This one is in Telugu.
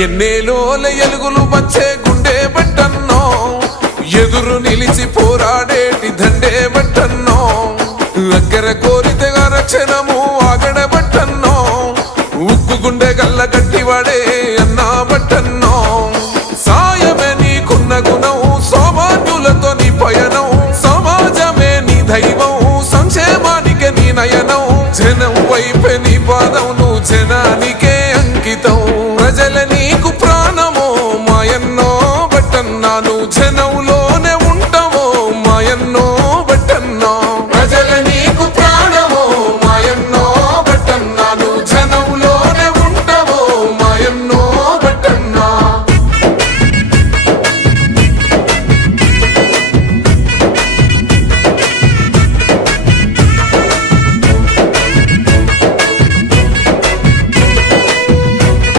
ఎన్నేలోల ఎలుగులు వచ్చే గుండె బట్టన్నో ఎదురు నిలిచి పోరాడేటి దండే బట్టన్నో అగ్గర కోరితగా రక్షణము ఆగడబట్టన్నో ఉక్కు గుండె గల్ల గట్టివాడే అన్నా బట్టన్నో సాయమే నీకున్న గుణం సౌమాన్యులతో నీ పయనం సమాజమే నీ దైవం సంక్షేమానికే నీ నయనం జనం వైపే నీ పాదం నువ్వు జనానికే అంకితం ప్రజలని